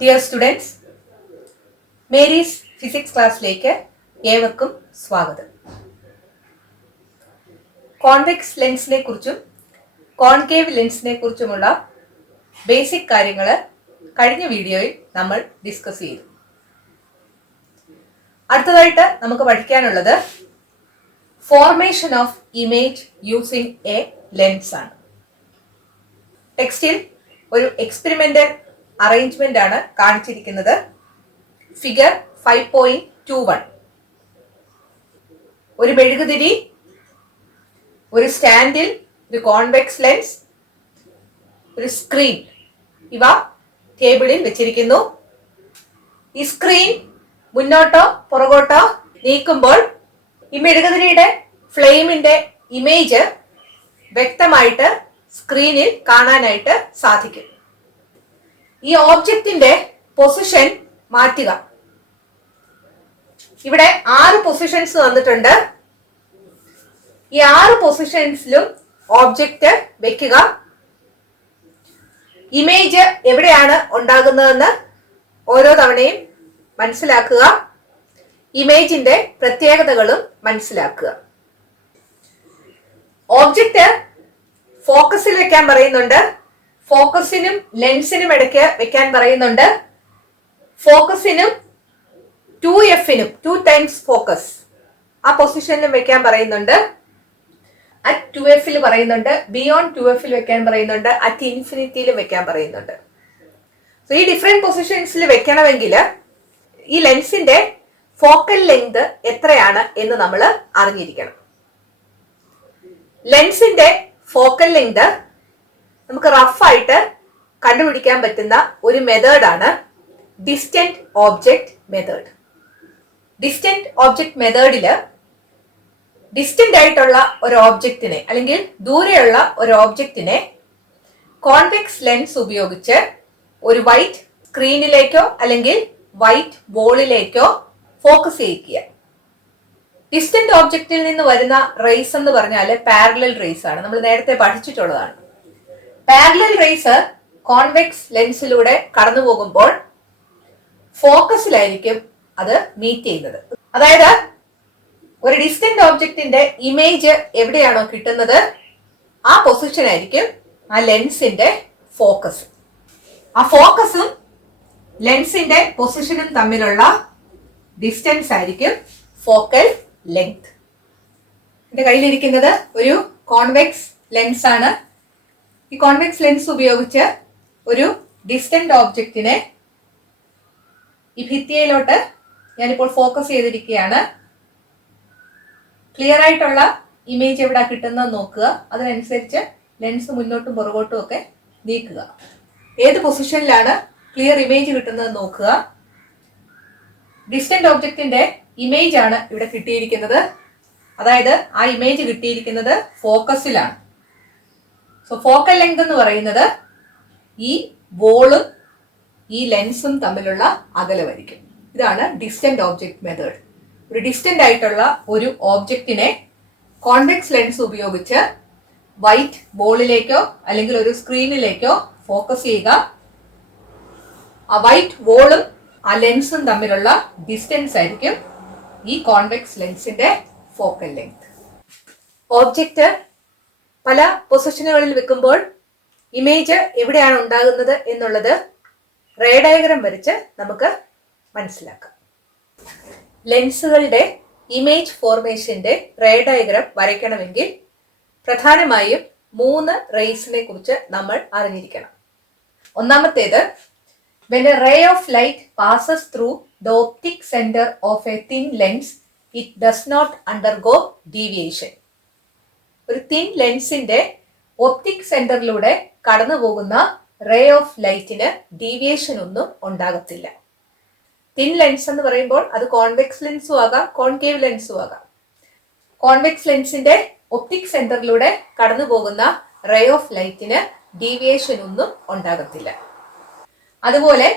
Dear students, Mary's physics ക്ലാസ്സിലേക്ക് ഏവർക്കും സ്വാഗതം. കോൺവെക്സ് ലെൻസിനെ കുറിച്ചും കോൺകേവ് ലെൻസിനെ കുറിച്ചുമുള്ള ബേസിക് കാര്യങ്ങൾ കഴിഞ്ഞ വീഡിയോയിൽ നമ്മൾ ഡിസ്കസ് ചെയ്തു. അടുത്തതായിട്ട് നമുക്ക് പഠിക്കാനുള്ളത് formation of image using A lens ആണ്. ടെക്സ്റ്റിൽ ഒരു എക്സ്പെരിമെന്റൽ അറേഞ്ച്മെന്റ് ആണ് കാണിച്ചിരിക്കുന്നത്. ഫിഗർ 5.21. ഒരു മെഴുകുതിരി, ഒരു സ്റ്റാൻഡിൽ ഒരു കോൺവെക്സ് ലെൻസ്, ഒരു സ്ക്രീൻ, ഇവ ടേബിളിൽ വെച്ചിരിക്കുന്നു. ഈ സ്ക്രീൻ മുന്നോട്ടോ പുറകോട്ടോ നീക്കുമ്പോൾ ഈ മെഴുകുതിരിയുടെ ഫ്ലെയിമിന്റെ ഇമേജ് വ്യക്തമായിട്ട് സ്ക്രീനിൽ കാണാനായിട്ട് സാധിക്കും. ഈ ഓബ്ജക്റ്റിന്റെ പൊസിഷൻ മാറ്റുക. ഇവിടെ 6 പൊസിഷൻസ് വന്നിട്ടുണ്ട്. ഈ 6 പൊസിഷൻസിലും ഓബ്ജക്റ്റ് വെക്കുക. ഇമേജ് എവിടെയാണ് ഉണ്ടാകുന്നതെന്ന് ഓരോ തവണയും മനസ്സിലാക്കുക. ഇമേജിന്റെ പ്രത്യേകതകളും മനസ്സിലാക്കുക. ഓബ്ജക്റ്റ് ഫോക്കസിൽ വെക്കാൻ പറയുന്നുണ്ട്. ഫോക്കസിനും ലെൻസിനും ഇടയ്ക്ക് വെക്കാൻ പറയുന്നുണ്ട്. ഫോക്കസിനും 2F-നും 2 ടൈംസ് ഫോക്കസ് ആ പൊസിഷനിലും വെക്കാൻ പറയുന്നുണ്ട്. അറ്റ് 2F-ൽ പറയുന്നുണ്ട്, ബിയോണ്ട് 2F-ൽ വെക്കാൻ പറയുന്നുണ്ട്, അറ്റ് ഇൻഫിനിറ്റിയിലും വെക്കാൻ പറയുന്നുണ്ട്. സോ ഈ ഡിഫറെന്റ് പൊസിഷൻസിൽ വെക്കണമെങ്കിൽ ഈ ലെൻസിന്റെ ഫോക്കൽ ലെങ്ത് എത്രയാണ് എന്ന് നമ്മൾ അറിഞ്ഞിരിക്കണം. ലെൻസിന്റെ ഫോക്കൽ ലെങ്ത് നമുക്ക് റഫായിട്ട് കണ്ടുപിടിക്കാൻ പറ്റുന്ന ഒരു മെത്തേഡാണ് distant object method. Distant object മെത്തേഡില് ഡിസ്റ്റന്റ് ആയിട്ടുള്ള ഒരു ഓബ്ജക്റ്റിനെ അല്ലെങ്കിൽ ദൂരെയുള്ള ഒരു ഓബ്ജക്റ്റിനെ കോൺവെക്സ് ലെൻസ് ഉപയോഗിച്ച് ഒരു വൈറ്റ് സ്ക്രീനിലേക്കോ അല്ലെങ്കിൽ വൈറ്റ് ബോളിലേക്കോ ഫോക്കസ് ചെയ്യിക്കുക. ഡിസ്റ്റന്റ് ഓബ്ജക്റ്റിൽ നിന്ന് വരുന്ന റേസ് എന്ന് പറഞ്ഞാൽ പാരലൽ റേസ് ആണ്. നമ്മൾ നേരത്തെ പഠിച്ചിട്ടുള്ളതാണ്. പാരലൽ റേസ് കോൺവെക്സ് ലെൻസിലൂടെ കടന്നു പോകുമ്പോൾ ഫോക്കസിലായിരിക്കും അത് മീറ്റ് ചെയ്യുന്നത്. അതായത് ഒരു ഡിസ്റ്റന്റ് ഓബ്ജക്റ്റിന്റെ ഇമേജ് എവിടെയാണോ കിട്ടുന്നത് ആ പൊസിഷൻ ആയിരിക്കും ആ ലെൻസിന്റെ ഫോക്കസ്. ആ ഫോക്കസും ലെൻസിന്റെ പൊസിഷനും തമ്മിലുള്ള ഡിസ്റ്റൻസ് ആയിരിക്കും ഫോക്കൽ ലെങ്ത്. എന്റെ കയ്യിലിരിക്കുന്നത് ഒരു കോൺവെക്സ് ലെൻസ് ആണ്. ഈ കോൺവെക്സ് ലെൻസ് ഉപയോഗിച്ച് ഒരു ഡിസ്റ്റന്റ് ഓബ്ജക്റ്റിനെ ഈ ഭിത്തിയിലോട്ട് ഞാനിപ്പോൾ ഫോക്കസ് ചെയ്തിരിക്കുകയാണ്. ക്ലിയർ ആയിട്ടുള്ള ഇമേജ് എവിടെ കിട്ടുന്നത് നോക്കുക. അതിനനുസരിച്ച് ലെൻസ് മുന്നോട്ടും പുറകോട്ടും ഒക്കെ നീക്കുക. ഏത് പൊസിഷനിലാണ് ക്ലിയർ ഇമേജ് കിട്ടുന്നത് നോക്കുക. ഡിസ്റ്റന്റ് ഓബ്ജക്റ്റിന്റെ ഇമേജ് ആണ് ഇവിടെ കിട്ടിയിരിക്കുന്നത്. അതായത് ആ ഇമേജ് കിട്ടിയിരിക്കുന്നത് ഫോക്കസിലാണ്. സോ ഫോക്കൽ ലെങ്ത് എന്ന് പറയുന്നത് ഈ ബോളും ഈ ലെൻസും തമ്മിലുള്ള അകലമായിരിക്കും. ഇതാണ് ഡിസ്റ്റന്റ് ഓബ്ജക്റ്റ് മെത്തേഡ്. ഒരു ഡിസ്റ്റന്റ് ആയിട്ടുള്ള ഒരു ഓബ്ജക്റ്റിനെ കോൺവെക്സ് ലെൻസ് ഉപയോഗിച്ച് വൈറ്റ് ബോളിലേക്കോ അല്ലെങ്കിൽ ഒരു സ്ക്രീനിലേക്കോ ഫോക്കസ് ചെയ്യുക. ആ വൈറ്റ് ബോളും ആ ലെൻസും തമ്മിലുള്ള ഡിസ്റ്റൻസ് ആയിരിക്കും ഈ കോൺവെക്സ് ലെൻസിന്റെ ഫോക്കൽ ലെങ്ത്. ഓബ്ജക്റ്റ് പല പൊസിഷനുകളിൽ വെക്കുമ്പോൾ ഇമേജ് എവിടെയാണ് ഉണ്ടാകുന്നത് എന്നുള്ളത് റേ ഡയഗ്രം വരച്ച് നമുക്ക് മനസ്സിലാക്കാം. ലെൻസുകളുടെ ഇമേജ് ഫോർമേഷന്റെ റേ ഡയഗ്രം വരയ്ക്കണമെങ്കിൽ പ്രധാനമായും 3 റേസിനെ കുറിച്ച് നമ്മൾ അറിഞ്ഞിരിക്കണം. ഒന്നാമത്തേത്, when a ray of light passes through the optic center of a thin lens, it does not undergo deviation. ഒരു തിൻ ലെൻസിന്റെ ഒപ്റ്റിക് സെന്ററിലൂടെ കടന്നു പോകുന്ന റേ ഓഫ് ലൈറ്റിന് ഡീവിയേഷൻ ഒന്നും ഉണ്ടാകത്തില്ല. തിൻ ലെൻസ് എന്ന് പറയുമ്പോൾ അത് കോൺവെക്സ് ലെൻസും ആകാം, കോൺകേവ് ലെൻസും ആകാം. കോൺവെക്സ് ലെൻസിന്റെ ഒപ്റ്റിക് സെന്ററിലൂടെ കടന്നു പോകുന്ന റേ ഓഫ് ലൈറ്റിന് ഡീവിയേഷൻ ഒന്നും ഉണ്ടാകത്തില്ല. അതുപോലെ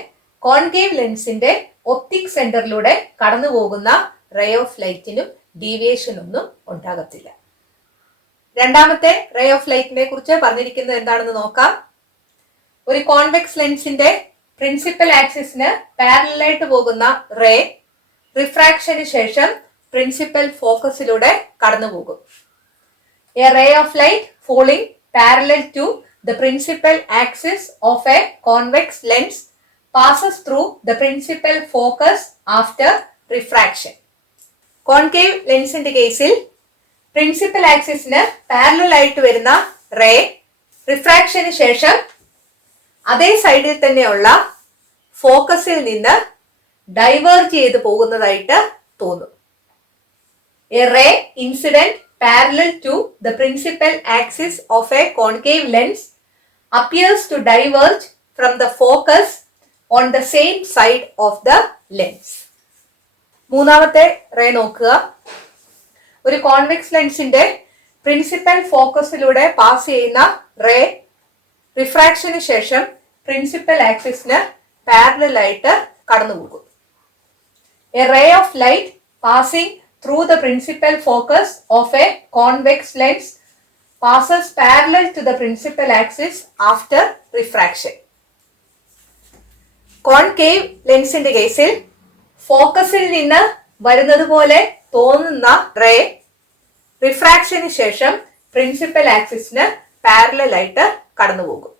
കോൺകേവ് ലെൻസിന്റെ ഒപ്റ്റിക് സെന്ററിലൂടെ കടന്നു പോകുന്ന റേ ഓഫ് ലൈറ്റിനും ഡീവിയേഷൻ ഒന്നും ഉണ്ടാകത്തില്ല. രണ്ടാമത്തെ റേ ഓഫ് ലൈറ്റിനെ കുറിച്ച് പറഞ്ഞിരിക്കുന്നത് എന്താണെന്ന് നോക്കാം. ഒരു കോൺവെക്സ് ലെൻസിന്റെ പ്രിൻസിപ്പൽ ആക്സിസിന് പാരലായിട്ട് പോകുന്ന റേ റിഫ്രാക്ഷന് ശേഷം പ്രിൻസിപ്പൽ ഫോക്കസിലൂടെ കടന്നുപോകും. A ray of light falling parallel to the principal axis of a convex lens passes through the principal focus after refraction. Concave ലെൻസിന്റെ കേസിൽ പ്രിൻസിപ്പൽ ആക്സിസിന് പാരലൽ ആയിട്ട് വരുന്ന റേ റിഫ്രാക്ഷന് ശേഷം അതേ സൈഡിൽ തന്നെയുള്ള ഫോക്കസിൽ നിന്ന് ഡൈവേർജ് ചെയ്ത് പോകുന്നതായിട്ട് തോന്നും. A ray incident parallel to the principal axis of a concave lens appears to diverge from the focus on the same side of the lens. മൂന്നാമത്തെ റേ നോക്കുക. ഒരു കോൺവെക്സ് ലെൻസിന്റെ പ്രിൻസിപ്പൽ ഫോക്കസിലൂടെ പാസ് ചെയ്യുന്ന റേ റിഫ്രാക്ഷന് ശേഷം പ്രിൻസിപ്പൽ ആക്സിസിന് parallel ആയിട്ട് കടന്നുപോകും. A ray of light passing through the principal focus of a convex lens passes parallel to the principal axis after refraction. Concave ലെൻസിന്റെ കേസിൽ ഫോക്കസിൽ നിന്ന് വരുന്നത് പോലെ തോന്നുന്ന റേ റിഫ്രാക്ഷന് ശേഷം പ്രിൻസിപ്പൽ ആക്സിസിന് പാരലൽ ആയിട്ട് കടന്നുപോകും.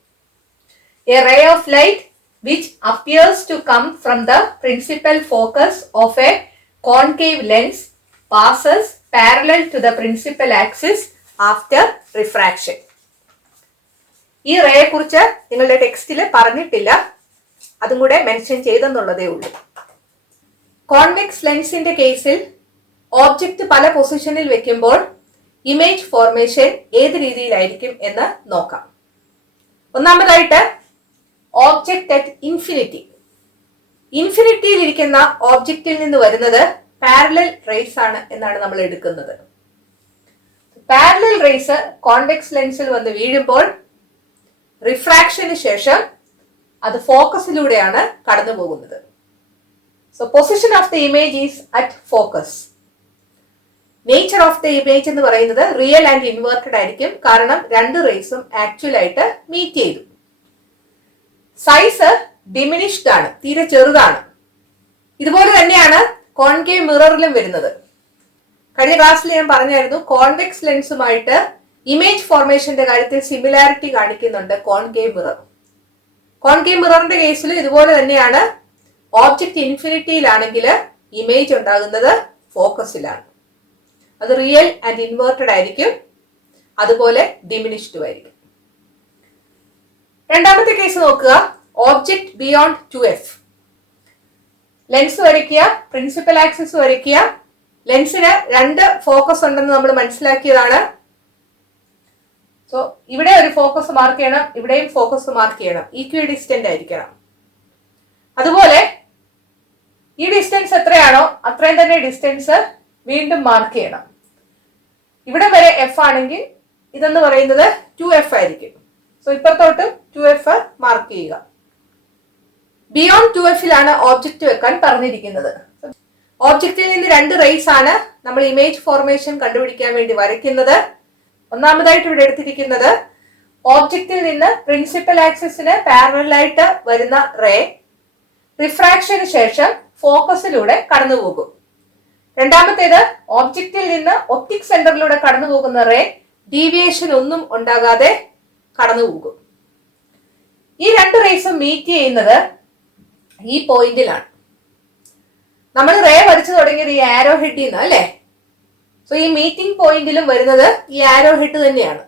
A ray of light which appears to come from the principal focus of a concave lens passes parallel to the principal axis after refraction. ഈ റേയെ കുറിച്ച് നിങ്ങളുടെ ടെക്സ്റ്റിൽ പറഞ്ഞിട്ടില്ല, അതും കൂടെ മെൻഷൻ ചെയ്തെന്നുള്ളതേ ഉള്ളൂ. കോൺവെക്സ് ലെൻസിന്റെ കേസിൽ ഓബ്ജക്റ്റ് പല പൊസിഷനിൽ വെക്കുമ്പോൾ ഇമേജ് ഫോർമേഷൻ ഏത് രീതിയിലായിരിക്കും എന്ന് നോക്കാം. ഒന്നാമതായിട്ട് ഓബ്ജക്റ്റ് അറ്റ് ഇൻഫിനിറ്റി. ഇൻഫിനിറ്റിയിൽ ഇരിക്കുന്ന ഓബ്ജക്റ്റിൽ നിന്ന് വരുന്നത് പാരലൽ റേസ് ആണ് എന്നാണ് നമ്മൾ എടുക്കുന്നത്. പാരലൽ റേസ് കോൺവെക്സ് ലെൻസിൽ വന്ന് വീഴുമ്പോൾ റിഫ്രാക്ഷന് ശേഷം അത് ഫോക്കസിലൂടെയാണ് കടന്നു പോകുന്നത്. So position of the image is at focus. Nature of the image എന്ന് പറയുന്നത് റിയൽ ആൻഡ് ഇൻവേർട്ടഡ് ആയിരിക്കും, കാരണം രണ്ട് റേസും ആക്ച്വൽ ആയിട്ട് മീറ്റ് ചെയ്തു. സൈസ് ഡിമിനിഷ്ഡ് ആണ്, തീരെ ചെറുതാണ്. ഇതുപോലെ തന്നെയാണ് കോൺകേവ് മിററിലും വരുന്നത്. കഴിഞ്ഞ ക്ലാസ്സിൽ ഞാൻ പറഞ്ഞായിരുന്നു കോൺവെക്സ് ലെൻസുമായിട്ട് ഇമേജ് ഫോർമേഷന്റെ കാര്യത്തിൽ സിമിലാരിറ്റി കാണിക്കുന്നുണ്ട് കോൺകേവ് മിറർ. കോൺകേവ് മിററിന്റെ കേസിൽ ഇതുപോലെ തന്നെയാണ്. ഓബ്ജക്റ്റ് ഇൻഫിനിറ്റിയിലാണെങ്കിൽ ഇമേജ് ഉണ്ടാകുന്നത് ഫോക്കസിലാണ്. അത് റിയൽ ആൻഡ് ഇൻവേർട്ടഡ് ആയിരിക്കും, അതുപോലെ ഡിമിനിഷ്ഡും ആയിരിക്കും. രണ്ടാമത്തെ കേസ് നോക്കുക. Object beyond 2f. ലെൻസ് വരയ്ക്കുക, പ്രിൻസിപ്പൽ ആക്സിസ് വരയ്ക്കുക. ലെൻസിന് രണ്ട് ഫോക്കസ് ഉണ്ടെന്ന് നമ്മൾ മനസ്സിലാക്കിയതാണ്. സോ ഇവിടെ ഒരു ഫോക്കസ് മാർക്ക് ചെയ്യണം, ഇവിടെയും ഫോക്കസ് മാർക്ക് ചെയ്യണം. ഈക്വി ഡിസ്റ്റന്റ് ആയിരിക്കണം. അതുപോലെ ഈ ഡിസ്റ്റൻസ് എത്രയാണോ അത്രയും തന്നെ ഡിസ്റ്റൻസ് വീണ്ടും മാർക്ക് ചെയ്യണം. ഇവിടെ വരെ എഫ് ആണെങ്കിൽ ഇതെന്ന് പറയുന്നത് 2f ആയിരിക്കും. സോ ഇപ്പുറത്തോട്ട് 2f മാർക്ക് ചെയ്യുക. ബിയോണ്ട് 2fലാണ് ഓബ്ജക്റ്റ് വെക്കാൻ പറഞ്ഞിരിക്കുന്നത്. ഓബ്ജക്റ്റിൽ നിന്ന് രണ്ട് റേസ് ആണ് നമ്മൾ ഇമേജ് ഫോർമേഷൻ കണ്ടുപിടിക്കാൻ വേണ്ടി വരയ്ക്കുന്നത്. ഒന്നാമതായിട്ട് ഇവിടെ എടുത്തിരിക്കുന്നത് ഓബ്ജക്റ്റിൽ നിന്ന് പ്രിൻസിപ്പൽ ആക്സിസിന് പാരലലായിട്ട് വരുന്ന റേ റിഫ്രാക്ഷന് ശേഷം ഫോക്കസിലൂടെ കടന്നുപോകും. രണ്ടാമത്തേത് ഓബ്ജക്റ്റിൽ നിന്ന് ഒപ്റ്റിക് സെന്ററിലൂടെ കടന്നു പോകുന്ന റേ ഡീവിയേഷൻ ഒന്നും ഉണ്ടാകാതെ കടന്നുപോകും. ഈ രണ്ട് റേസും മീറ്റ് ചെയ്യുന്നത് ഈ പോയിന്റിലാണ്. നമ്മൾ റേ വരച്ചു തുടങ്ങിയത് ഈ ആരോ ഹെഡിൽ നിന്ന് അല്ലേ. സോ ഈ മീറ്റിംഗ് പോയിന്റിലും വരുന്നത് ഈ ആരോ ഹെഡ് തന്നെയാണ്.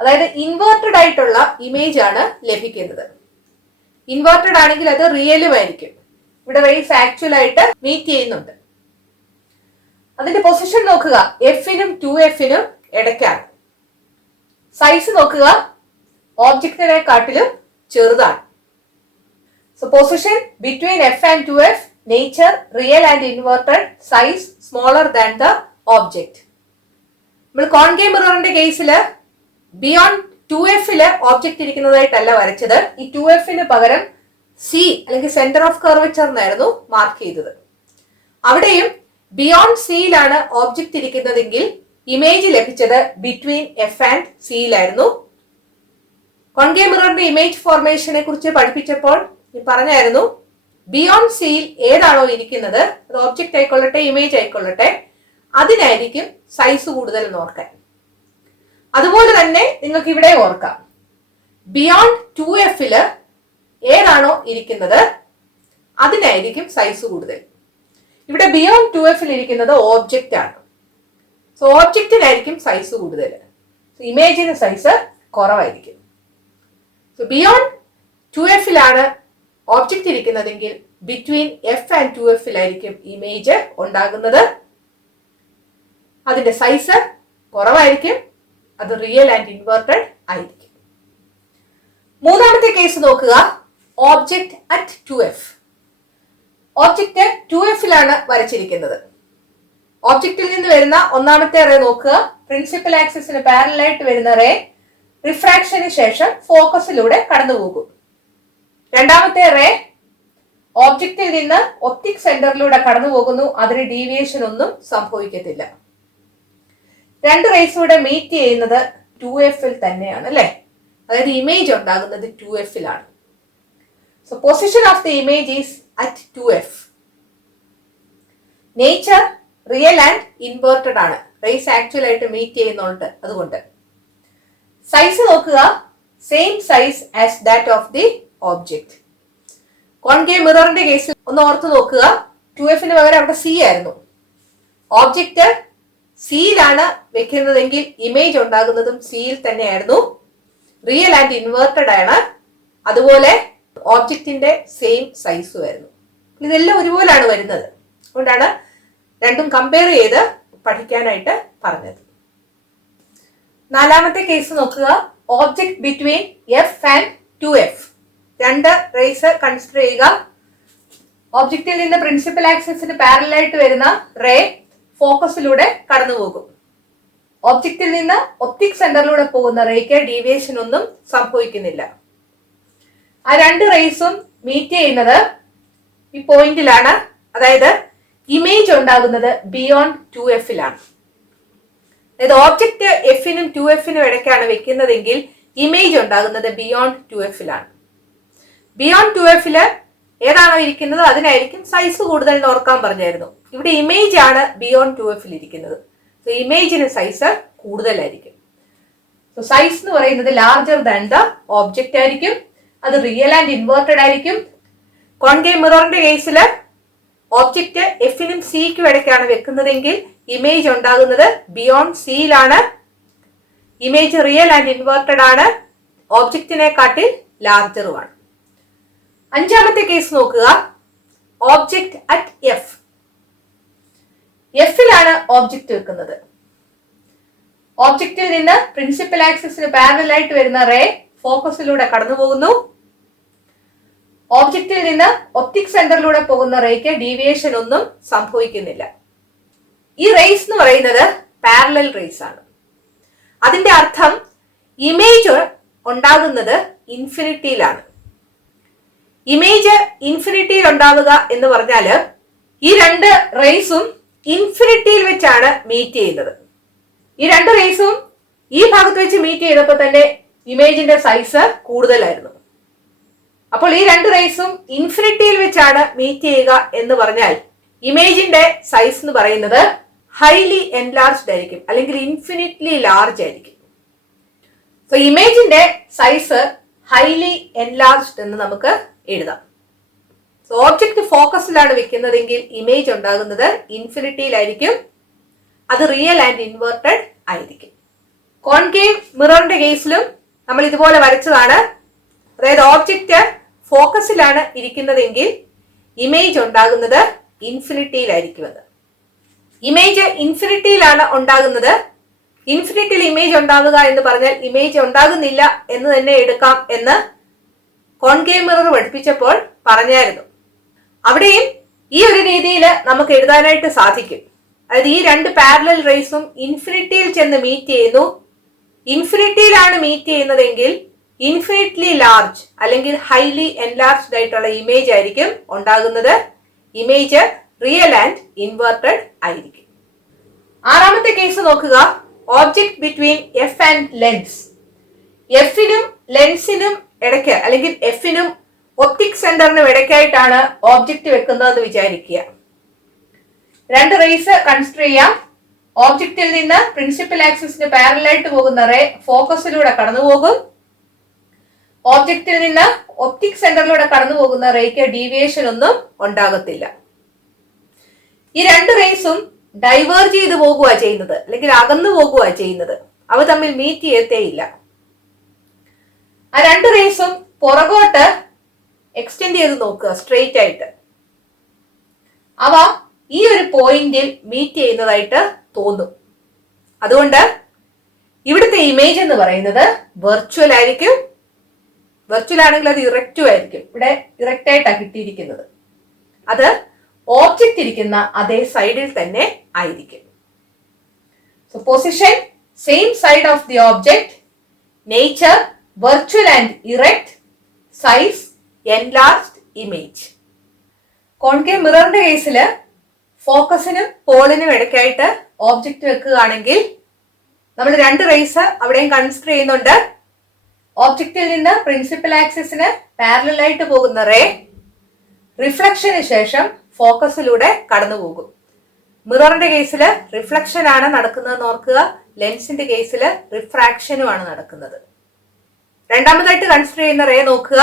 അതായത് ഇൻവേർട്ടഡ് ആയിട്ടുള്ള ഇമേജ് ആണ് ലഭിക്കുന്നത്. ഇൻവേർട്ടഡ് ആണെങ്കിൽ അത് റിയലും ആയിരിക്കും. ഇവിടെ റേസ് ആക്ച്വൽ ആയിട്ട് മീറ്റ് ചെയ്യുന്നുണ്ട്. അതിന്റെ പൊസിഷൻ നോക്കുക, എഫിനും 2fനും ഇടയ്ക്കാണ്. സൈസ് നോക്കുക, ഓബ്ജക്റ്റിനെക്കാട്ടിലും ചെറുതാണ്. So position between f and 2f, nature real and inverted, size smaller than the object. നമ്മൾ കോൺകേവ് മിററിന്റെ കേസിൽ ബിയോണ്ട് 2fല് ഓബ്ജക്റ്റ് ഇരിക്കുന്നതായിട്ടല്ല വരച്ചത്. ഈ 2fന് പകരം സി അല്ലെങ്കിൽ സെന്റർ ഓഫ് കർവച്ചർ എന്നായിരുന്നു മാർക്ക് ചെയ്തത്. അവിടെയും ബിയോണ്ട് സിയിലാണ് ഓബ്ജക്റ്റ് ഇരിക്കുന്നതെങ്കിൽ ഇമേജ് ലഭിച്ചത് ബിറ്റ്വീൻ എഫ് ആൻഡ് സിയിലായിരുന്നു. കോൺകേവ് മിററിന്റെ ഇമേജ് ഫോർമേഷനെ കുറിച്ച് പഠിപ്പിച്ചപ്പോൾ ഈ പറഞ്ഞായിരുന്നു ബിയോണ്ട് സിയിൽ ഏതാണോ ഇരിക്കുന്നത്, അത് ഓബ്ജക്റ്റ് ആയിക്കൊള്ളട്ടെ ഇമേജ് ആയിക്കൊള്ളട്ടെ, അതിനായിരിക്കും സൈസ് കൂടുതൽ എന്ന് ഓർക്കാൻ. അതുപോലെ തന്നെ നിങ്ങൾക്ക് ഇവിടെ ഓർക്കാം, ബിയോണ്ട് 2F ഏതാണോ ഇരിക്കുന്നത് അതിനായിരിക്കും സൈസ് കൂടുതൽ. ഇവിടെ ബിയോണ്ട് 2F ഇരിക്കുന്നത് ഓബ്ജക്റ്റ് ആണ്. സോ ഓബ്ജക്റ്റിനായിരിക്കും സൈസ് കൂടുതൽ, ഇമേജിന് സൈസ് കുറവായിരിക്കും. സോ ബിയോണ്ട് 2F ഓബ്ജക്റ്റ് ഇരിക്കുന്നതെങ്കിൽ between F and 2F image ഉണ്ടാകുന്നത്. അതിന്റെ സൈസ് കുറവായിരിക്കും, അത് റിയൽ ആൻഡ് ഇൻവേർട്ടഡ് ആയിരിക്കും. മൂന്നാമത്തെ കേസ് നോക്കുക, object at 2F. Object 2F വരച്ചിരിക്കുന്നത്. ഓബ്ജക്റ്റിൽ നിന്ന് വരുന്ന ഒന്നാമത്തെ റേ നോക്കുക, പ്രിൻസിപ്പൽ ആക്സിസിന് പാരലൽ ആയിട്ട് വരുന്ന റേ റിഫ്രാക്ഷന് ശേഷം ഫോക്കസിലൂടെ കടന്നു പോകും. രണ്ടാമത്തെ റേ ഓബ്ജക്റ്റിൽ നിന്ന് ഒപ്റ്റിക് സെന്ററിലൂടെ കടന്നു പോകുന്നു, അതിന് ഡീവിയേഷൻ ഒന്നും സംഭവിക്കത്തില്ല. രണ്ട് റേസൂടെ മീറ്റ് ചെയ്യുന്നത് 2F തന്നെയാണ് അല്ലെ, അതായത് ഇമേജ് ഉണ്ടാകുന്നത് 2F. So position of the image is at 2F. Nature real and inverted ആണ്, റേസ് ആക്ച്വൽ ആയിട്ട് മീറ്റ് ചെയ്യുന്നുണ്ട്. അതുകൊണ്ട് സൈസ് നോക്കുക, same size as that of the object. Concave മിററിന്റെ കേസിൽ ഒന്ന് ഓർത്ത് നോക്കുക, 2F പകരം അവിടെ C ആയിരുന്നു. ഓബ്ജക്റ്റ് സിയിലാണ് വെക്കുന്നതെങ്കിൽ ഇമേജ് ഉണ്ടാകുന്നതും സിയിൽ തന്നെയായിരുന്നു, റിയൽ ആൻഡ് ഇൻവേർട്ടഡ് ആണ്. അതുപോലെ ഓബ്ജക്റ്റിന്റെ സെയിം സൈസും ആയിരുന്നു. ഇതെല്ലാം ഒരുപോലാണ് വരുന്നത്, അതുകൊണ്ടാണ് രണ്ടും കമ്പയർ ചെയ്ത് പഠിക്കാനായിട്ട് പറഞ്ഞത്. നാലാമത്തെ കേസ് നോക്കുക, object between F and 2F. രണ്ട് റേസ് കൺസിഡർ ചെയ്യുക. ഓബ്ജക്റ്റിൽ നിന്ന് പ്രിൻസിപ്പൽ ആക്സിസിന് പാരലൽ ആയിട്ട് വരുന്ന റേ ഫോക്കസിലൂടെ കടന്നു പോകും. ഓബ്ജക്റ്റിൽ നിന്ന് ഒപ്റ്റിക് സെന്ററിലൂടെ പോകുന്ന റേക്ക് ഡീവിയേഷൻ ഒന്നും സംഭവിക്കുന്നില്ല. ആ രണ്ട് റേസും മീറ്റ് ചെയ്യുന്നത് ഈ പോയിന്റിലാണ്, അതായത് ഇമേജ് ഉണ്ടാകുന്നത് ബിയോണ്ട് 2F. അതായത് ഓബ്ജക്റ്റ് F-നും 2F-നും ഇടയ്ക്കാണ് വെക്കുന്നതെങ്കിൽ ഇമേജ് ഉണ്ടാകുന്നത് ബിയോണ്ട് 2F. ബിയോണ്ട് 2F ഏതാണോ ഇരിക്കുന്നത് അതിനായിരിക്കും സൈസ് കൂടുതൽ എന്ന് ഓർക്കാൻ പറഞ്ഞായിരുന്നു. ഇവിടെ ഇമേജ് ആണ് ബിയോണ്ട് 2F ഇരിക്കുന്നത്, സോ ഇമേജിന് സൈസ് കൂടുതലായിരിക്കും. സോ സൈസ് എന്ന് പറയുന്നത് ലാർജർ ദാൻ ദ ഓബ്ജക്റ്റ് ആയിരിക്കും, അത് റിയൽ ആൻഡ് ഇൻവേർട്ടഡ് ആയിരിക്കും. കോൺകേവ് മിററിന്റെ കേസിൽ ഓബ്ജക്റ്റ് F-നും C-ക്കും ഇടയ്ക്കാണ് വെക്കുന്നതെങ്കിൽ ഇമേജ് ഉണ്ടാകുന്നത് ബിയോണ്ട് സിയിലാണ്, ഇമേജ് റിയൽ ആൻഡ് ഇൻവേർട്ടഡ് ആണ്, ഓബ്ജക്റ്റിനെക്കാട്ടിൽ ലാർജറുമാണ്. അഞ്ചാമത്തെ കേസ് നോക്കുക, ഓബ്ജക്റ്റ് അറ്റ് F. F-ലാണ് ഓബ്ജക്റ്റ് വെക്കുന്നത്. ഓബ്ജക്റ്റിൽ നിന്ന് പ്രിൻസിപ്പൽ ആക്സിസിന് പാരലൽ ആയിട്ട് വരുന്ന റേ ഫോക്കസിലൂടെ കടന്നു പോകുന്നു. ഓബ്ജക്റ്റിൽ നിന്ന് ഒപ്റ്റിക് സെന്ററിലൂടെ പോകുന്ന റേക്ക് ഡീവിയേഷൻ ഒന്നും സംഭവിക്കുന്നില്ല. ഈ റേസ് എന്ന് പറയുന്നത് പാരലൽ റേസ് ആണ്. അതിന്റെ അർത്ഥം ഇമേജ് ഉണ്ടാകുന്നത് ഇൻഫിനിറ്റിയിലാണ്. ഇമേജ് ഇൻഫിനിറ്റിയിൽ ഉണ്ടാവുക എന്ന് പറഞ്ഞാല് ഈ രണ്ട് റേസും ഇൻഫിനിറ്റിയിൽ വെച്ചാണ് മീറ്റ് ചെയ്യുന്നത്. ഈ രണ്ട് റേസും ഈ ഭാഗത്ത് വെച്ച് മീറ്റ് ചെയ്തപ്പോൾ തന്നെ ഇമേജിന്റെ സൈസ് കൂടുതലായിരുന്നു. അപ്പോൾ ഈ രണ്ട് റേസും ഇൻഫിനിറ്റിയിൽ വെച്ചാണ് മീറ്റ് ചെയ്യുക എന്ന് പറഞ്ഞാൽ ഇമേജിന്റെ സൈസ് എന്ന് പറയുന്നത് ഹൈലി എൻലാർജ്ഡ് ആയിരിക്കും, അല്ലെങ്കിൽ ഇൻഫിനിറ്റ്ലി ലാർജ് ആയിരിക്കും. സോ ഇമേജിന്റെ സൈസ് ഹൈലി എൻലാർജ്ഡ് എന്ന് നമുക്ക് എഴുതാം. സോ ഓബ്ജക്റ്റ് ഫോക്കസിലാണ് വെക്കുന്നതെങ്കിൽ ഇമേജ് ഉണ്ടാകുന്നത് ഇൻഫിനിറ്റിയിലായിരിക്കും, അത് റിയൽ ആൻഡ് ഇൻവേർട്ടഡ് ആയിരിക്കും. കോൺകേവ് മിററിന്റെ കേസിലും നമ്മൾ ഇതുപോലെ വരച്ചതാണ്. അതായത് ഓബ്ജക്റ്റ് ഫോക്കസിലാണ് ഇരിക്കുന്നതെങ്കിൽ ഇമേജ് ഉണ്ടാകുന്നത് ഇൻഫിനിറ്റിയിലായിരിക്കുമെന്ന്. ഇമേജ് ഇൻഫിനിറ്റിയിലാണ് ഉണ്ടാകുന്നത്. ഇൻഫിനിറ്റിയിൽ ഇമേജ് ഉണ്ടാവുക എന്ന് പറഞ്ഞാൽ ഇമേജ് ഉണ്ടാകുന്നില്ല എന്ന് തന്നെ എടുക്കാം എന്ന് കോൺകേവ് മിറർ പഠിപ്പിച്ചപ്പോൾ പറഞ്ഞായിരുന്നു. അവിടെയും ഈ ഒരു രീതിയിൽ നമുക്ക് എഴുതാനായിട്ട് സാധിക്കും. അതായത് ഈ രണ്ട് പാരലൽ റേസും ഇൻഫിനിറ്റിയിൽ ചെന്ന് മീറ്റ് ചെയ്യുന്നു. ഇൻഫിനിറ്റിയിലാണ് മീറ്റ് ചെയ്യുന്നതെങ്കിൽ ഇൻഫിനിറ്റ്ലി ലാർജ് അല്ലെങ്കിൽ ഹൈലി എൻലാർജ്ഡ് ആയിട്ടുള്ള ഇമേജ് ആയിരിക്കും ഉണ്ടാകുന്നത്. ഇമേജ് റിയൽ ആൻഡ് ഇൻവേർട്ടഡ് ആയിരിക്കും. ആറാമത്തെ കേസ് നോക്കുക, object between F and lens. എഫിനും ലെൻസിനും ഇടയ്ക്ക് അല്ലെങ്കിൽ എഫിനും ഒപ്റ്റിക് സെന്ററിന് ഇടയ്ക്കായിട്ടാണ് ഓബ്ജക്റ്റ് വെക്കുന്നതെന്ന് വിചാരിക്കുക. രണ്ട് റേസ് കൺസിഡർ ചെയ്യാം. ഓബ്ജക്റ്റിൽ നിന്ന് പ്രിൻസിപ്പൽ ആക്സിസിന് പാരലായിട്ട് പോകുന്ന റേ ഫോക്കസിലൂടെ കടന്നു പോകും. ഓബ്ജക്റ്റിൽ നിന്ന് ഒപ്റ്റിക് സെന്ററിലൂടെ കടന്നു പോകുന്ന റേക്ക് ഡീവിയേഷൻ ഒന്നും ഉണ്ടാകത്തില്ല. ഈ രണ്ട് റേസും ഡൈവേർജ് ചെയ്ത് പോകുക ചെയ്യുന്നത്, അല്ലെങ്കിൽ അകന്നു പോകുക ചെയ്യുന്നത്. അവ തമ്മിൽ മീറ്റ് ചെയ്യത്തേയില്ല. ആ രണ്ട് റേസും പുറകോട്ട് എക്സ്റ്റെൻഡ് ചെയ്ത് നോക്കുക സ്ട്രെയിറ്റ് ആയിട്ട്. അവ ഈ ഒരു പോയിന്റിൽ മീറ്റ് ചെയ്യുന്നതായിട്ട് തോന്നും. അതുകൊണ്ട് ഇവിടുത്തെ ഇമേജ് എന്ന് പറയുന്നത് വെർച്വൽ ആയിരിക്കും. വെർച്വൽ ആണെങ്കിൽ അത് ഇറക്റ്റും ആയിരിക്കും. ഇവിടെ ഇറക്റ്റ് ആയിട്ടാണ് കിട്ടിയിരിക്കുന്നത്. അത് ഓബ്ജക്റ്റ് ഇരിക്കുന്ന അതേ സൈഡിൽ തന്നെ ആയിരിക്കും. So position same side of the object, nature virtual and erect, size enlarged image. Concave മിററിന്റെ കേസിൽ ഫോക്കസിനും പോളിനും ഇടയ്ക്കായിട്ട് ഓബ്ജക്റ്റ് വെക്കുകയാണെങ്കിൽ നമ്മൾ രണ്ട് റേസ് അവിടെയും കൺസിഡർ ചെയ്യുന്നുണ്ട്. ഓബ്ജക്റ്റിൽ നിന്ന് പ്രിൻസിപ്പൽ ആക്സിസിന് പാരലായിട്ട് പോകുന്ന റേ റിഫ്ലക്ഷന് ശേഷം ഫോക്കസിലൂടെ കടന്നു പോകും. മിററിന്റെ കേസിൽ റിഫ്ലക്ഷൻ ആണ് നടക്കുന്നതെന്ന് ഓർക്കുക. ലെൻസിന്റെ കേസിൽ റിഫ്രാക്ഷനുമാണ് നടക്കുന്നത്. രണ്ടാമതായിട്ട് കൺസിഡർ ചെയ്യുന്ന റേ നോക്കുക.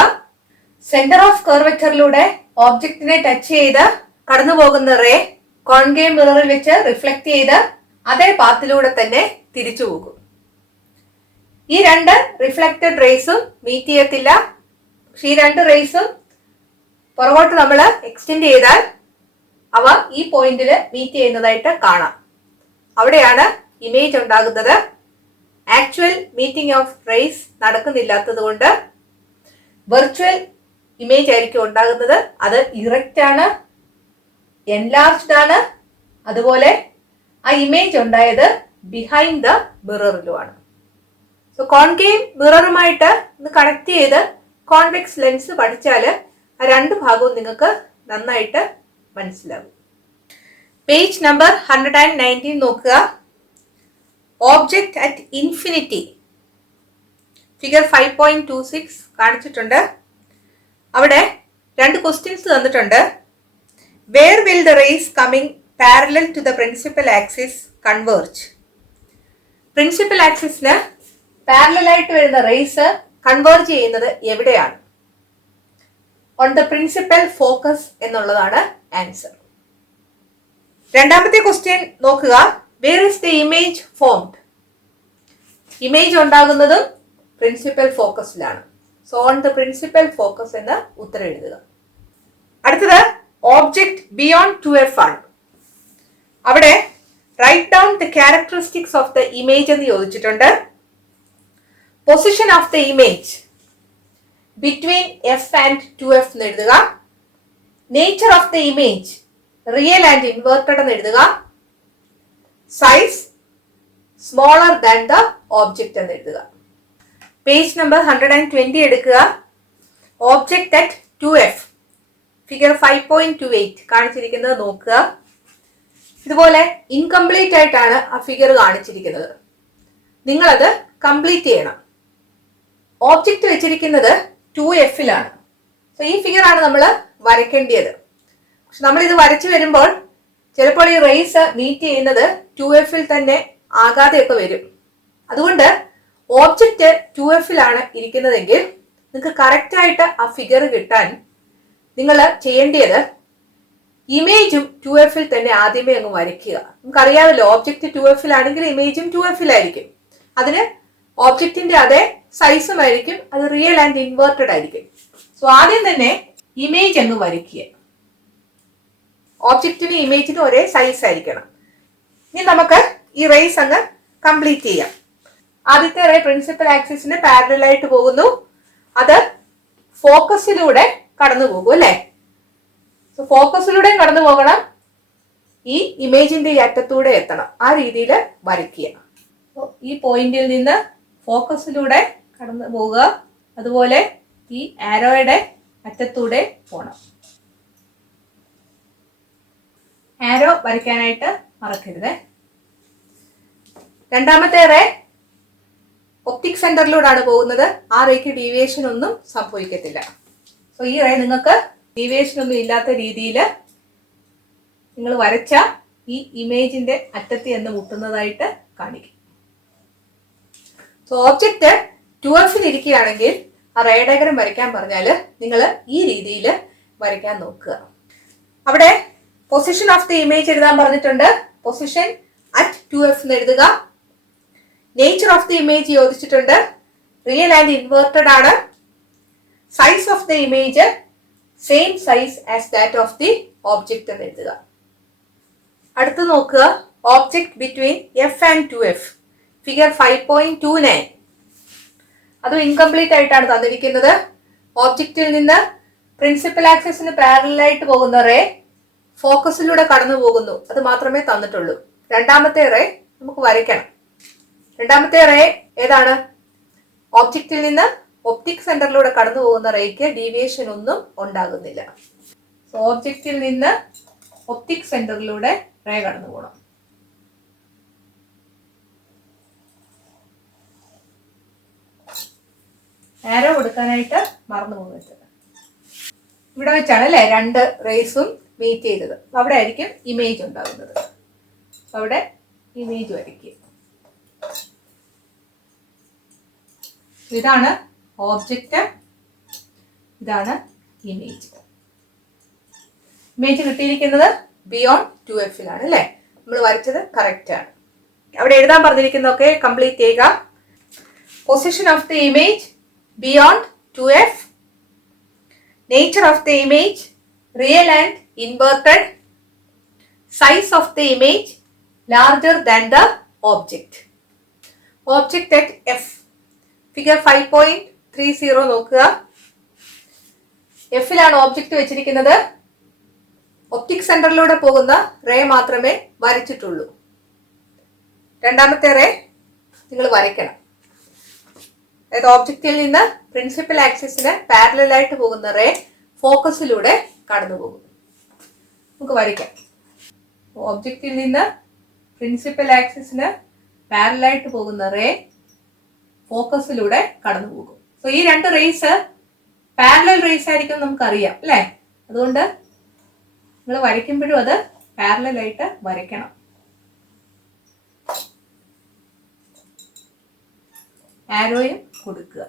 സെന്റർ ഓഫ് കർവച്ചറിലൂടെ ഓബ്ജക്റ്റിനെ ടച്ച് ചെയ്ത് കടന്നു പോകുന്ന റേ കോൺകേവ് മിററിൽ വെച്ച് റിഫ്ലക്ട് ചെയ്ത് അതേ പാത്തിലൂടെ തന്നെ തിരിച്ചു പോകും. ഈ രണ്ട് റിഫ്ലക്റ്റഡ് റേസും മീറ്റ് ചെയ്യത്തില്ല. പക്ഷെ ഈ രണ്ട് റേസും പുറകോട്ട് നമ്മൾ എക്സ്റ്റെൻഡ് ചെയ്താൽ അവ ഈ പോയിന്റിൽ മീറ്റ് ചെയ്യുന്നതായിട്ട് കാണാം. അവിടെയാണ് ഇമേജ് ഉണ്ടാകുന്നത്. ആക്ച്വൽ മീറ്റിംഗ് ഓഫ് റേസ് നടക്കുന്നില്ലാത്തത് കൊണ്ട് വെർച്വൽ ഇമേജ് ആയിരിക്കും ഉണ്ടാകുന്നത്. അത് ഇറക്റ്റ് ആണ്, എൻലാർജ്ഡ് ആണ്. അതുപോലെ ആ ഇമേജ് ഉണ്ടായത് ബിഹൈൻഡ് ദ മിററിലുമാണ്. സോ കോൺകേവ് മിററുമായിട്ട് ഒന്ന് കണക്ട് ചെയ്ത് കോൺവെക്സ് ലെൻസ് പഠിച്ചാൽ ആ രണ്ട് ഭാഗവും നിങ്ങൾക്ക് നന്നായിട്ട് മനസ്സിലാവും. പേജ് നമ്പർ 119 നോക്കുക. ഓബ്ജക്റ്റ് അറ്റ് ഇൻഫിനിറ്റി ഫിഗർ 5.26 കാണിച്ചിട്ടുണ്ട്. അവിടെ രണ്ട് ക്വസ്റ്റ്യൻസ് തന്നിട്ടുണ്ട്. Where will the rays coming parallel to the principal axis converge? Principal ആക്സിസിന് പാരലായിട്ട് വരുന്ന റേസ് കൺവേർജ് ചെയ്യുന്നത് എവിടെയാണ്? ഓൺ ദ പ്രിൻസിപ്പൽ ഫോക്കസ് എന്നുള്ളതാണ് ആൻസർ. രണ്ടാമത്തെ ക്വസ്റ്റ്യൻ നോക്കുക. Where is the image formed? Image ഉണ്ടാകുന്നതും പ്രിൻസിപ്പൽ ഫോക്കസിലാണ്. So on the principal focus എന്ന് ഉത്തരം എഴുതുക. അടുത്തത് ഓബ്ജക്റ്റ് ബിയോണ്ട് 2f ആണ്. അവിടെ write down the characteristics of the image എന്ന് ചോദിച്ചിട്ടുണ്ട്. Position of the image between F and 2f എന്ന് എഴുതുക. Nature of the image real and inverted എന്ന് എഴുതുക. Size smaller than the object എന്ന് എഴുതുക. പേജ് നമ്പർ 120 എടുക്കുക. ഓബ്ജക്റ്റ് അറ്റ് 2f ഫിഗർ 5.28 കാണിച്ചിരിക്കുന്നത് നോക്കുക. ഇതുപോലെ ഇൻകംപ്ലീറ്റ് ആയിട്ടാണ് ആ ഫിഗർ കാണിച്ചിരിക്കുന്നത്. നിങ്ങളത് കംപ്ലീറ്റ് ചെയ്യണം. ഓബ്ജക്റ്റ് വെച്ചിരിക്കുന്നത് 2f-ലാണ്. സോ ഈ ഫിഗർ ആണ് നമ്മൾ വരയ്ക്കേണ്ടത്. പക്ഷെ നമ്മൾ ഇത് വരച്ചു വരുമ്പോൾ ചിലപ്പോൾ ഈ റേസ് മീറ്റ് ചെയ്യുന്നത് 2f-ൽ തന്നെ ആകാതെയൊക്കെ വരും. അതുകൊണ്ട് ഓബ്ജക്റ്റ് 2f-ലാണ് ഇരിക്കുന്നതെങ്കിൽ നിങ്ങൾക്ക് കറക്റ്റ് ആയിട്ട് ആ ഫിഗർ കിട്ടാൻ നിങ്ങൾ ചെയ്യേണ്ടത് ഇമേജും 2f-ൽ തന്നെ ആദ്യമേ അങ്ങ് വരയ്ക്കുക. നമുക്കറിയാമല്ലോ ഓബ്ജക്റ്റ് 2f-ലാണെങ്കിൽ ഇമേജും 2f-ലായിരിക്കും. അതിന് ഓബ്ജക്റ്റിന്റെ അതേ സൈസും ആയിരിക്കും. അത് റിയൽ ആൻഡ് ഇൻവേർട്ടഡ് ആയിരിക്കും. സോ ആദ്യം തന്നെ ഇമേജ് അങ്ങ് വരയ്ക്കുക. ഓബ്ജക്റ്റിനും ഇമേജിനും ഒരേ സൈസ് ആയിരിക്കണം. ഇനി നമുക്ക് ഈ റേസ് അങ്ങ് കംപ്ലീറ്റ് ചെയ്യാം. ആദ്യത്തെ റേ പ്രിൻസിപ്പൽ ആക്സിസിന് പാരലലായിട്ട് പോകുന്നു. അത് ഫോക്കസിലൂടെ കടന്നു പോകും അല്ലേ? സോ ഫോക്കസിലൂടെയും കടന്നു പോകണം. ഈ ഇമേജിന്റെ ഈ അറ്റത്തൂടെ എത്തണം. ആ രീതിയിൽ വരയ്ക്കുക. ഈ പോയിന്റിൽ നിന്ന് ഫോക്കസിലൂടെ കടന്നു പോവുക. അതുപോലെ ഈ ആരോയുടെ അറ്റത്തൂടെ പോകണം. ആരോ വരയ്ക്കാനായിട്ട് മറക്കരുത്. രണ്ടാമത്തെ റേ ഒപ്റ്റിക് സെന്ററിലൂടെയാണ് പോകുന്നത്. ആ റേക്ക് ഡീവിയേഷൻ ഒന്നും സംഭവിക്കത്തില്ല. സോ സോ ഈ റേ നിങ്ങൾക്ക് ഡീവിയേഷൻ ഒന്നും ഇല്ലാത്ത രീതിയിൽ നിങ്ങൾ വരച്ച ഈ ഇമേജിന്റെ അറ്റത്ത് എന്ന് മുട്ടുന്നതായിട്ട് കാണിക്കും. സോ ഓബ്ജക്റ്റ് 2F ഇരിക്കുകയാണെങ്കിൽ ആ റേ ഡയഗ്രം വരയ്ക്കാൻ പറഞ്ഞാൽ നിങ്ങൾ ഈ രീതിയിൽ വരയ്ക്കാൻ നോക്കുക. അവിടെ പൊസിഷൻ ഓഫ് ദി ഇമേജ് എഴുതാൻ പറഞ്ഞിട്ടുണ്ട്. പൊസിഷൻ അറ്റ് 2F എന്ന് എഴുതുക. നേച്ചർ ഓഫ് ദി ഇമേജ് ചോദിച്ചിട്ടുണ്ട്. റിയൽ ആൻഡ് ഇൻവേർട്ടഡ് ആണ്. Size of the image same size as that of the object എന്ന് എഴുതുക. അടുത്ത് നോക്കുക, object between F and 2F figure 5.29. അതും ഇൻകംപ്ലീറ്റ് ആയിട്ടാണ് തന്നിരിക്കുന്നത്. ഓബ്ജക്റ്റിൽ നിന്ന് പ്രിൻസിപ്പൽ ആക്സിസിന് പാരലലായിട്ട് പോകുന്ന റേ ഫോക്കസിലൂടെ കടന്നു പോകുന്നു. അത് മാത്രമേ തന്നിട്ടുള്ളൂ. രണ്ടാമത്തെ റേ നമുക്ക് വരയ്ക്കണം. രണ്ടാമത്തെ റേ ഏതാണ്? ഓബ്ജക്റ്റിൽ നിന്ന് ഒപ്റ്റിക് സെന്ററിലൂടെ കടന്നു പോകുന്ന റേക്ക് ഡീവിയേഷൻ ഒന്നും ഉണ്ടാകുന്നില്ല. സോ ഓബ്ജക്റ്റിൽ നിന്ന് ഒപ്റ്റിക് സെന്ററിലൂടെ റേ കടന്നു പോകണം. ആരോ കൊടുക്കാനായിട്ട് മറന്നു പോകുന്നത്. ഇവിടെ വെച്ചാണ് അല്ലേ രണ്ട് റേസും മീറ്റ് ചെയ്തത്. അവിടെ ആയിരിക്കും ഇമേജ് ഉണ്ടാകുന്നത്. അവിടെ ഇമേജ് വരയ്ക്കുക. ഇതാണ് ഓബ്ജക്റ്റ്, ഇതാണ് ഇമേജ്. ഇമേജ് കിട്ടിയിരിക്കുന്നത് ബിയോണ്ട് 2F അല്ലേ? നമ്മൾ വരച്ചത് കറക്റ്റ് ആണ്. അവിടെ എഴുതാൻ പറഞ്ഞിരിക്കുന്നതൊക്കെ കംപ്ലീറ്റ് ചെയ്യുക. Position of the image beyond 2F. Nature of the image real and inverted. Size of the image larger than the object. Object at F figure 5.30 നോക്കുക. എഫിലാണ് object വെച്ചിരിക്കുന്നത്. ഒപ്റ്റിക് സെന്ററിലൂടെ പോകുന്ന റേ മാത്രമേ വരച്ചിട്ടുള്ളൂ. രണ്ടാമത്തെ റേ നിങ്ങൾ വരയ്ക്കണം. അതായത് ഓബ്ജക്റ്റിൽ നിന്ന് പ്രിൻസിപ്പൽ ആക്സിസിന് പാരലലായിട്ട് പോകുന്ന റേ ഫോക്കസിലൂടെ കടന്നു പോകും. നമുക്ക് വരയ്ക്കാം. ഓബ്ജക്റ്റിൽ നിന്ന് പ്രിൻസിപ്പൽ ആക്സിസിന് പാരലലായിട്ട് പോകുന്ന റേ ഫോക്കസിലൂടെ കടന്നു പോകും. സോ ഈ രണ്ട് റേസ് പാരലൽ റേസ് ആയിരിക്കും നമുക്കറിയാം അല്ലേ? അതുകൊണ്ട് നിങ്ങൾ വരയ്ക്കുമ്പോഴും അത് പാരലലായിട്ട് വരയ്ക്കണം. ആരോയും കൊടുക്കുക.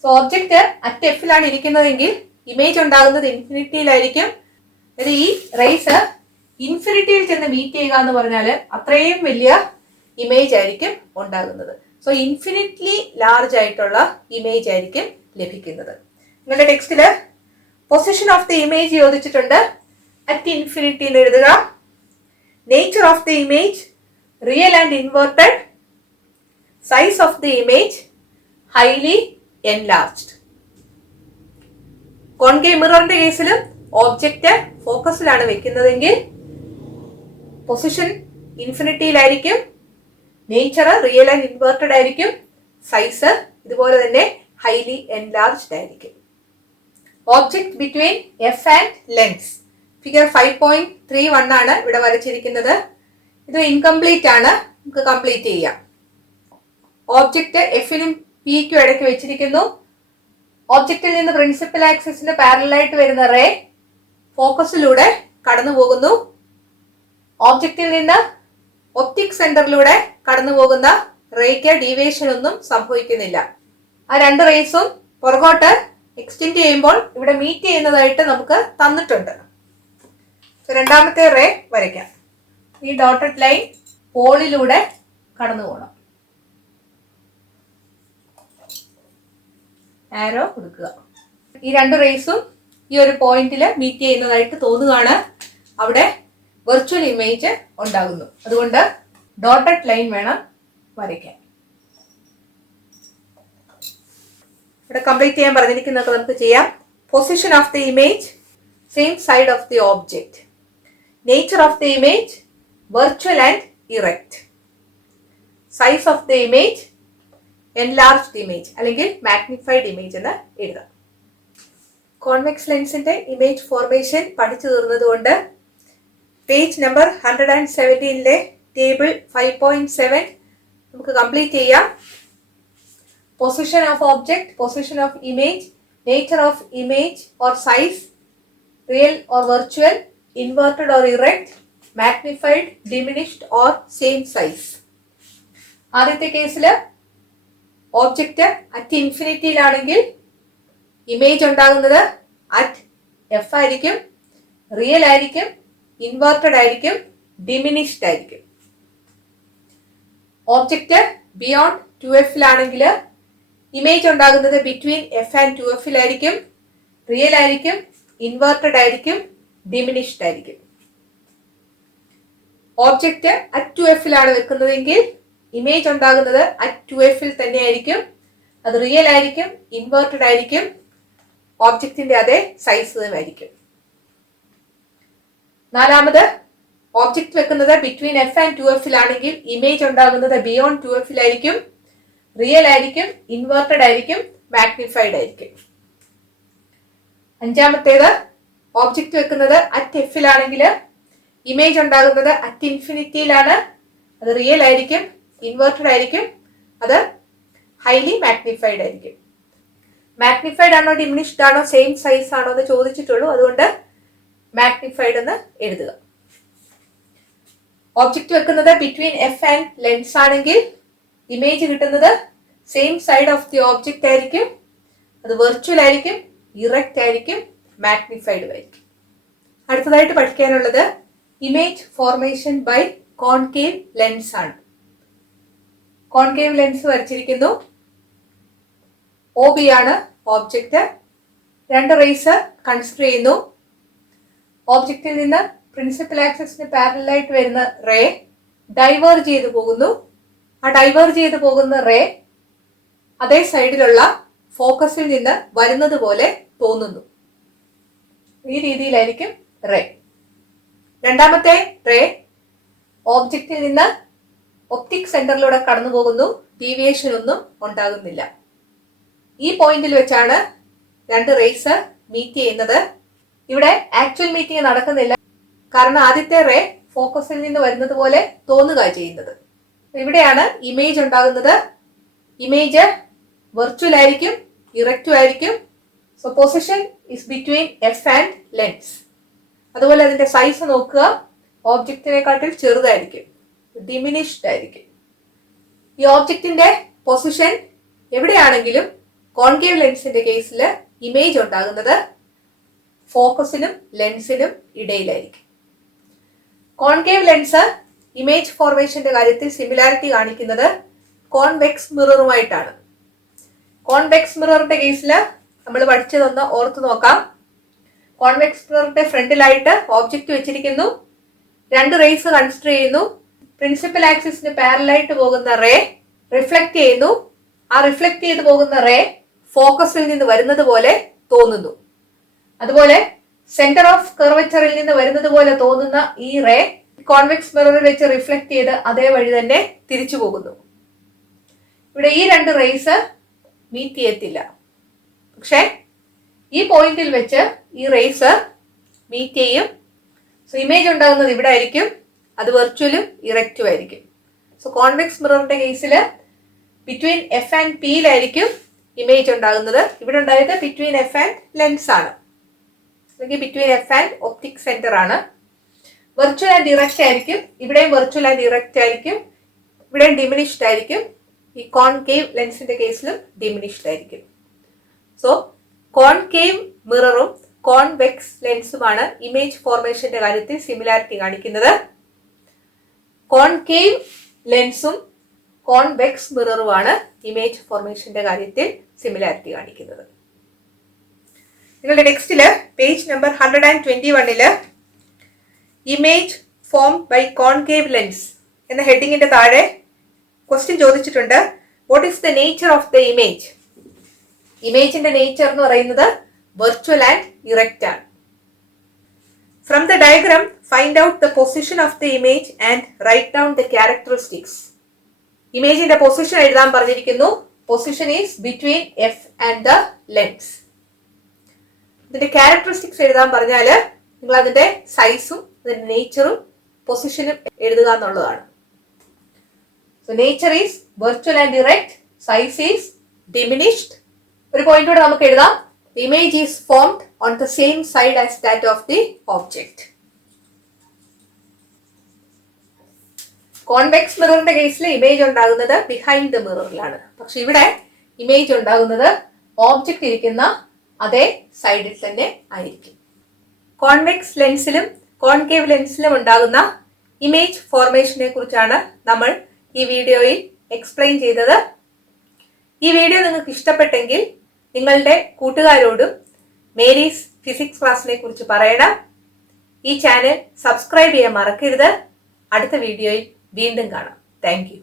സോ ഓബ്ജക്റ്റ് അറ്റ് എഫിലാണ് ഇരിക്കുന്നതെങ്കിൽ ഇമേജ് ഉണ്ടാകുന്നത് ഇൻഫിനിറ്റിയിലായിരിക്കും. അതായത് ഈ റേസ് ഇൻഫിനിറ്റിയിൽ ചെന്ന് മീറ്റ് ചെയ്യുക എന്ന് പറഞ്ഞാൽ അത്രയും വലിയ ഇമേജ് ആയിരിക്കും ഉണ്ടാകുന്നത്. സോ ഇൻഫിനിറ്റ്ലി ലാർജ് ആയിട്ടുള്ള ഇമേജ് ആയിരിക്കും ലഭിക്കുന്നത്. നിങ്ങളുടെ ടെക്സ്റ്റില് പൊസിഷൻ ഓഫ് ദി ഇമേജ് ചോദിച്ചിട്ടുണ്ട്. അറ്റ് ഇൻഫിനിറ്റി എന്ന് എഴുതുക. Nature of the image real and inverted. Size of the image highly enlarged. Concave മിററിന്റെ കേസിലും ഓബ്ജക്റ്റ് ഫോക്കസിലാണ് വെക്കുന്നതെങ്കിൽ പൊസിഷൻ ഇൻഫിനിറ്റിയിലായിരിക്കും. നേച്ചർ റിയൽ ആൻഡ് ഇൻവേർട്ടഡ് ആയിരിക്കും. സൈസ് ഇതുപോലെ തന്നെ ഹൈലി എൻലാർജ്ഡ് ആയിരിക്കും. Object between F and lens figure 5.31 ആണ് ഇവിടെ വരച്ചിരിക്കുന്നത്. ഇത് ഇൻകംപ്ലീറ്റ് ആണ്. നമുക്ക് കംപ്ലീറ്റ് ചെയ്യാം. ഓബ്ജക്റ്റ് എഫിനും പിക്കും ഇടയ്ക്ക് വെച്ചിരിക്കുന്നു. ഓബ്ജക്റ്റിൽ നിന്ന് പ്രിൻസിപ്പൽ ആക്സിസിന് പാരലലായിട്ട് വരുന്ന റേ ഫോക്കസിലൂടെ കടന്നു പോകുന്നു. ഓബ്ജക്റ്റിൽ നിന്ന് ഒപ്റ്റിക് സെന്ററിലൂടെ കടന്നു പോകുന്ന റേക്ക് ഡീവിയേഷൻ ഒന്നും സംഭവിക്കുന്നില്ല. ആ രണ്ട് റേസും പുറകോട്ട് എക്സ്റ്റെൻഡ് ചെയ്യുമ്പോൾ ഇവിടെ മീറ്റ് ചെയ്യുന്നതായിട്ട് നമുക്ക് തന്നിട്ടുണ്ട്. രണ്ടാമത്തെ റേ വരയ്ക്കാം. ഈ ഡോട്ടഡ് ലൈൻ പോളിലൂടെ കടന്നു പോകണം. ആരോ കൊടുക്കുക. ഈ രണ്ട് റേസും ഈ ഒരു പോയിന്റിൽ മീറ്റ് ചെയ്യുന്നതായിട്ട് തോന്നുകയാണ്. അവിടെ വെർച്വൽ ഇമേജ് ഉണ്ടാകുന്നു. അതുകൊണ്ട് ഡോട്ടഡ് ലൈൻ വേണം വരയ്ക്കാൻ. ഇവിടെ കംപ്ലീറ്റ് ചെയ്യാൻ പറഞ്ഞിരിക്കുന്നതൊക്കെ നമുക്ക് ചെയ്യാം. Position of the image same side of the object. Nature of the image virtual and erect. Size of the image enlarged image അല്ലെങ്കിൽ മാഗ്നിഫൈഡ് ഇമേജ് എന്ന് എഴുതാം. കോൺവെക്സ് ലെൻസിന്റെ ഇമേജ് ഫോർമേഷൻ പഠിച്ചു തീർന്നതുകൊണ്ട് പേജ് നമ്പർ 117 ടേബിൾ 5.7 നമുക്ക് complete ചെയ്യാം. Position of object, position of image, nature of image or size, real or virtual, inverted or erect, magnified, diminished or same size. ആദ്യത്തെ കേസിൽ object at ഇൻഫിനിറ്റിയിലാണെങ്കിൽ image ഉണ്ടാകുന്നത് at F ആയിരിക്കും, real ആയിരിക്കും, inverted ആയിരിക്കും, diminished ആയിരിക്കും. Object beyond 2Fലാണെങ്കിൽ image ഉണ്ടാകുന്നത് between F and 2Fലായിരിക്കും, real ആയിരിക്കും, inverted ആയിരിക്കും, ഡിമിനിഷ്ഡ് ആയിരിക്കും. ഓബ്ജക്റ്റ് അറ്റ് 2Fലാണ് വെക്കുന്നതെങ്കിൽ ഇമേജ് ഉണ്ടാകുന്നത് അറ്റ് 2Fൽ തന്നെയായിരിക്കും, അത് റിയൽ ആയിരിക്കും, ഇൻവേർട്ടഡ് ആയിരിക്കും, ഓബ്ജക്റ്റിന്റെ അതേ സൈസ് തന്നെ ആയിരിക്കും. നാലാമത് ഓബ്ജക്റ്റ് വെക്കുന്നത് ബിറ്റ്വീൻ എഫ് ആൻഡ് 2Fലാണെങ്കിൽ ഇമേജ് ഉണ്ടാകുന്നത് ബിയോണ്ട് 2Fലായിരിക്കും, റിയൽ ആയിരിക്കും, ഇൻവേർട്ടഡ് ആയിരിക്കും, മാഗ്നിഫൈഡ് ആയിരിക്കും. അഞ്ചാമത്തേത് ഓബ്ജക്റ്റ് വെക്കുന്നത് അറ്റ് എഫിലാണെങ്കിൽ ഇമേജ് ഉണ്ടാകുന്നത് അറ്റ് ഇൻഫിനിറ്റിയിലാണ്, അത് റിയൽ ആയിരിക്കും, ഇൻവേർട്ടഡ് ആയിരിക്കും, അത് ഹൈലി മാഗ്നിഫൈഡ് ആയിരിക്കും. മാഗ്നിഫൈഡ് ആണോ ഡിമിനിഷ്ഡ് ആണോ സെയിം സൈസ് ആണോ എന്ന് ചോദിച്ചിട്ടുള്ളൂ, അതുകൊണ്ട് മാഗ്നിഫൈഡ് എന്ന് എഴുതുക. ഓബ്ജക്റ്റ് വെക്കുന്നത് ബിറ്റ്വീൻ എഫ് ആൻഡ് ലെൻസ് ആണെങ്കിൽ ഇമേജ് കിട്ടുന്നത് same side of the object ആയിരിക്കും, അത് വെർച്വൽ ആയിരിക്കും, ഇറക്റ്റ് ആയിരിക്കും, മാഗ്നിഫൈഡ് ആയിരിക്കും. അടുത്തതായിട്ട് പഠിക്കാനുള്ളത് image formation by concave lens ആണ്. കോൺകേവ് ലെൻസ് വരച്ചിരിക്കുന്നു. OB ആണ് ഓബ്ജക്റ്റ്. രണ്ട് റേസ് കൺസിഡർ ചെയ്യുന്നു. ഓബ്ജക്റ്റിൽ നിന്ന് പ്രിൻസിപ്പൽ ആക്സിസിന് പാരലലായിട്ട് വരുന്ന റേ ഡൈവേർജ് ചെയ്തു പോകുന്നു. ആ ഡൈവേർജ് ചെയ്തു പോകുന്ന റേ അതേ സൈഡിലുള്ള ഫോക്കസിൽ നിന്ന് വരുന്നത് പോലെ തോന്നുന്നു. ഈ രീതിയിലായിരിക്കും റേ. രണ്ടാമത്തെ റേ ഓബ്ജക്റ്റിൽ നിന്ന് ഒപ്റ്റിക് സെന്ററിലൂടെ കടന്നു പോകുന്നു. ഡീവിയേഷൻ ഒന്നും ഉണ്ടാകുന്നില്ല. ഈ പോയിന്റിൽ വെച്ചാണ് രണ്ട് റേസ് മീറ്റ് ചെയ്യുന്നത്. ഇവിടെ ആക്ച്വൽ മീറ്റിംഗ് നടക്കുന്നില്ല, കാരണം ആദ്യത്തെ റേ ഫോക്കസിൽ നിന്ന് വരുന്നത് പോലെ തോന്നുക ചെയ്യുന്നത്. ഇവിടെയാണ് ഇമേജ് ഉണ്ടാകുന്നത്. ഇമേജ് വെർച്വൽ ആയിരിക്കും, ഇറക്റ്റും ആയിരിക്കും. So position is between F and lens. അതുപോലെ അതിന്റെ സൈസ് നോക്കുക, ഓബ്ജക്റ്റിനെക്കാട്ടിൽ ചെറുതായിരിക്കും, ഡിമിനിഷ്ഡ് ആയിരിക്കും. ഈ ഓബ്ജക്റ്റിന്റെ പൊസിഷൻ എവിടെയാണെങ്കിലും കോൺകേവ് ലെൻസിന്റെ കേസിൽ ഇമേജ് ഉണ്ടാകുന്നത് ഫോക്കസിനും ലെൻസിനും ഇടയിലായിരിക്കും. കോൺകേവ് ലെൻസ് ഇമേജ് ഫോർമേഷന്റെ കാര്യത്തിൽ സിമിലാരിറ്റി കാണിക്കുന്നത് കോൺവെക്സ് മിററുമായിട്ടാണ്. കോൺവെക്സ് മിററിന്റെ കേസിൽ നമ്മൾ പഠിച്ചതൊന്ന് ഓർത്തു നോക്കാം. കോൺവെക്സ് മിററിന്റെ ഫ്രണ്ടിലായിട്ട് ഓബ്ജക്റ്റ് വെച്ചിരിക്കുന്നു. രണ്ട് റേസ് കൺസിഡർ ചെയ്യുന്നു. പ്രിൻസിപ്പൽ ആക്സിസിന് പാരലായിട്ട് പോകുന്ന റേ റിഫ്ലക്ട് ചെയ്യുന്നു. ആ റിഫ്ലക്ട് ചെയ്തു പോകുന്ന റേ ഫോക്കസിൽ നിന്ന് വരുന്നത് പോലെ തോന്നുന്നു. അതുപോലെ സെന്റർ ഓഫ് കർവച്ചറിൽ നിന്ന് വരുന്നത് പോലെ തോന്നുന്ന ഈ റേ കോൺവെക്സ് മിററിൽ വെച്ച് റിഫ്ലക്ട് ചെയ്ത് അതേ വഴി തന്നെ തിരിച്ചു പോകുന്നു. ഇവിടെ ഈ രണ്ട് റേസ് മീറ്റ് ചെയ്യത്തില്ല, പക്ഷെ ഈ പോയിന്റിൽ വെച്ച് ഈ റേസ് മീറ്റ് ചെയ്യും. സോ ഇമേജ് ഉണ്ടാകുന്നത് ഇവിടെ ആയിരിക്കും, അത് വെർച്വലും ഇറക്റ്റും ആയിരിക്കും. സോ കോൺവെക്സ് മിററിന്റെ കേസിൽ ബിറ്റ്വീൻ എഫ് ആൻഡ് പിയിലായിരിക്കും ഇമേജ് ഉണ്ടാകുന്നത്. ഇവിടെ ഉണ്ടായത് ബിറ്റ്വീൻ എഫ് ആൻഡ് ലെൻസ് ആണ്, അല്ലെങ്കിൽ between F and optic centre ആണ്. വെർച്വൽ ആൻഡ് ഇറക്റ്റ് ആയിരിക്കും. ഇവിടെയും വെർച്വൽ ആൻഡ് ഇറക്റ്റ് ആയിരിക്കും, ഇവിടെയും ഡിമിനിഷ്ഡ് ആയിരിക്കും. ഈ കോൺകേവ് ലെൻസിന്റെ കേസിലും ഡിമിനിഷ്ഡ് ആയിരിക്കും. സോ കോൺകേവ് മിററും കോൺവെക്സ് ലെൻസുമാണ് ഇമേജ് ഫോർമേഷന്റെ കാര്യത്തിൽ സിമിലാരിറ്റി കാണിക്കുന്നത്. കോൺകേവ് ലെൻസും കോൺവെക്സ് മിററുമാണ് ഇമേജ് ഫോർമേഷന്റെ കാര്യത്തിൽ സിമിലാരിറ്റി കാണിക്കുന്നത്. നിങ്ങളുടെ ടെക്സ്റ്റില് page number 121 image form by concave lens എന്ന ഹെഡിങ്ങിന്റെ താഴെ ക്വസ്റ്റ്യൻ ചോദിച്ചിട്ടുണ്ട്. What is the nature of the image? ഇമേജിന്റെ നേച്ചർ എന്ന് പറയുന്നത് വെർച്വൽ ആൻഡ് ഇറക്റ്റ് ആണ്. From the diagram find out the position of the image and write down the characteristics. ഇമേജിന്റെ position എഴുതാൻ പറഞ്ഞിരിക്കുന്നു. Position is between F and the lens. ഇതിന്റെ characteristics എഴുതാൻ പറഞ്ഞാൽ നിങ്ങൾ അതിന്റെ സൈസും അതിന്റെ നേച്ചറും പൊസിഷനും എഴുതുക എന്നുള്ളതാണ്. So nature is virtual and erect, size is diminished. ഒരു പോയിന്റ് കൂടെ നമുക്ക് എഴുതാം. the image is formed on the same side as that of the object. Convex മിററിന്റെ കേസിൽ ഇമേജ് ഉണ്ടാകുന്നത് ബിഹൈൻഡ് ദ മിററിലാണ്. പക്ഷെ ഇവിടെ ഇമേജ് ഉണ്ടാകുന്നത് ഓബ്ജക്റ്റ് ഇരിക്കുന്ന അതേ സൈഡിൽ തന്നെ ആയിരിക്കും. കോൺവെക്സ് ലെൻസിലും കോൺകേവ് ലെൻസിലും ഉണ്ടാകുന്ന ഇമേജ് ഫോർമേഷനെ കുറിച്ചാണ് നമ്മൾ ഈ വീഡിയോയിൽ എക്സ്പ്ലെയിൻ ചെയ്തത്. ഈ വീഡിയോ നിങ്ങൾക്ക് ഇഷ്ടപ്പെട്ടെങ്കിൽ നിങ്ങളുടെ കൂട്ടുകാരോടും മേരീസ് ഫിസിക്സ് ക്ലാസ്സിനെ കുറിച്ച് പറയണം. ഈ ചാനൽ സബ്സ്ക്രൈബ് ചെയ്യാൻ മറക്കരുത്. അടുത്ത വീഡിയോയിൽ വീണ്ടും കാണാം. Thank you.